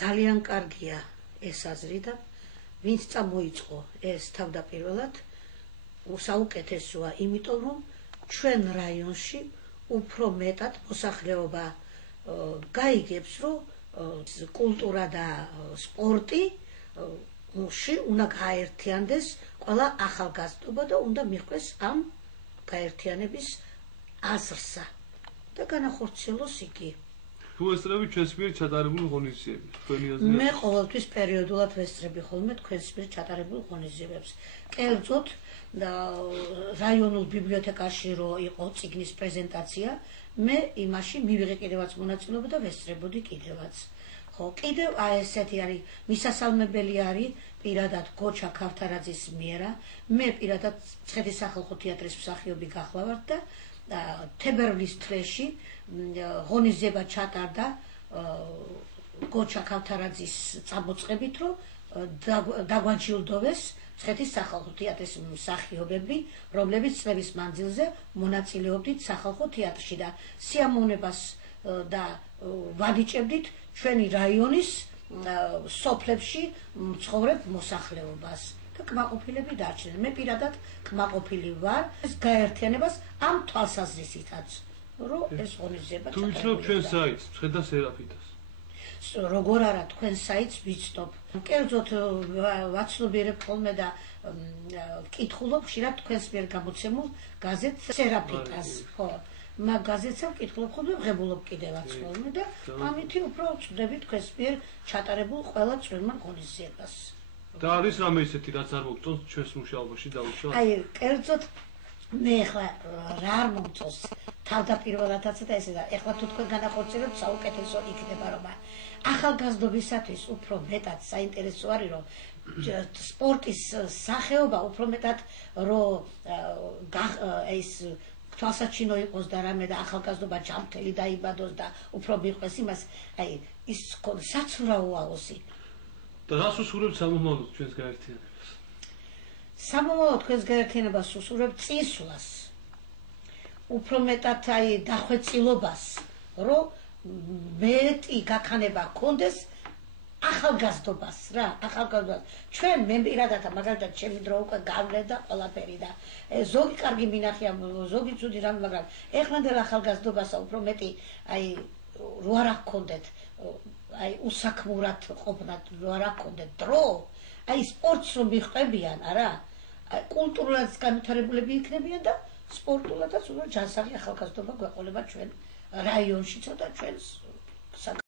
ძალიან კარგია ეს აზრი და ვინც წამოიწყო ეს თავდაპირველად საუკეთესოა, იმიტომ რომ ჩვენ რაიონში უფრო მეტად მოსახლეობა გაიგებს, რომ კულტურა და სპორტი უნდა გაერთიანდეს ყველა ახალგაზრდობა და უნდა მიხვდეს ამ გაერთიანების აზრსა და განახორციელოს იგი. თუ ესწრებით ჩვენს მიერ ჩატარებული ღონისძიებებს, თქვენი აზრით? მე ყოველთვის პერიოდულად ვესწრები ხოლმე თქვენს მიერ ჩატარებულ ღონისძიებებს. კერძოდ რაიონულ ბიბლიოთეკაში რო იყო წიგნის პრეზენტაცია, მე იმაში მივიღე კიდევაც მონაწილეობა და ვესწრებოდი კიდევაც. ხო, კიდევ ესეთი არის მისასალმებელი არის პირადად გოჩა ქავთარაძის მიერა. მე პირადად მცხეთის სახალხო თეატრის მსახიობი გახლავართ და თებერვლის თვეში ღონისძიება ჩატარდა გოჩა ქავთარაძის წამოწყებით, რომ დაგვაჯილდოვეს მცხეთის სახალხო თეატრის მსახიობები, რომლებიც წლების მანძილზე მონაწილეობდით სახალხო თეატრში და სიამოვნებას და ვანიჭებდით ჩვენი რაიონის სოფლებში მცხოვრებ მოსახლეობას და კმაყოფილები დარჩნენ. მე პირადად კმაყოფილი ვარ ეს გაერთიანებას ამ თვალსაზრისითაც, რომ ეს ღონისძიება თუ იცნობ ჩვენ საიტს, მცხეთა სერაფიტას. როგორ არა, თქვენ საიტს ვიცნობ. კერძოდ ვაცნობიერებ ხოლმე და ვკითხულობ ხშირად თქვენს მიერ გამოცემულ გაზეთ სერაფიტას. ხო, მაგ გაზეთსა ვკითხულობ ხოლმე, ვღებულობ კიდევაც ხოლმე და ამითი უფრო ვწვდები თქვენს მიერ ჩატარებულ ყველა წვრილმან ღონისძიებას. და არის რამე ისეთი, რაც არ მოგწონს ჩვენს მუშაობაში დაუშვათ? აი, კერძოდ მე ახლა რა არ მომწონს თავდაპირველადაც და ესე და ახლა თუ თქვენ განახორციელებთ, საუკეთესო იქნება, რომ ახალგაზრდობისათვის უფრო მეტად საინტერესო არის, რომ სპორტის სახეობა უფრო მეტად რომ ეს თვალსაჩინო იყოს და რამე და ახალგაზრდობა ჯანმრთელი დაიბადოს და უფრო მიყვეს იმას, აი ის საცურაოა. და რას უსურვებთ სამომავლოდ ჩვენს გაერთიანებას? სამომავლოდ თქვენს გაერთიანებას უსურვებთ წინსვლას, უფრო მეტად აი დახვეწილობას, რომ მეტი გაქანება გქონდეს ახალგაზრდობას რა, ახალგაზრდობას. ჩვენ მე პირადად მაგალითად ჩემი დრო უკვე გავლედა ყველაფერი და ზოგი კარგი მინახია, ზოგი ცუდი რამე, მაგრამ ეხლანდელ ახალგაზრდობასა უფრო მეტი აი რო არ გქონდეთ აი უსაქმურად ყოფნათ, რო არ გქონდეთ დრო, აი სპორტს რომ მიხვდებიან, არა, კულტურულად განვითარებულები იქნებიან და სპორტულადაც უფრო ჯანსაღი ახალგაზრდობა გვეყოლება ჩვენ რაიონშიც და ჩვენს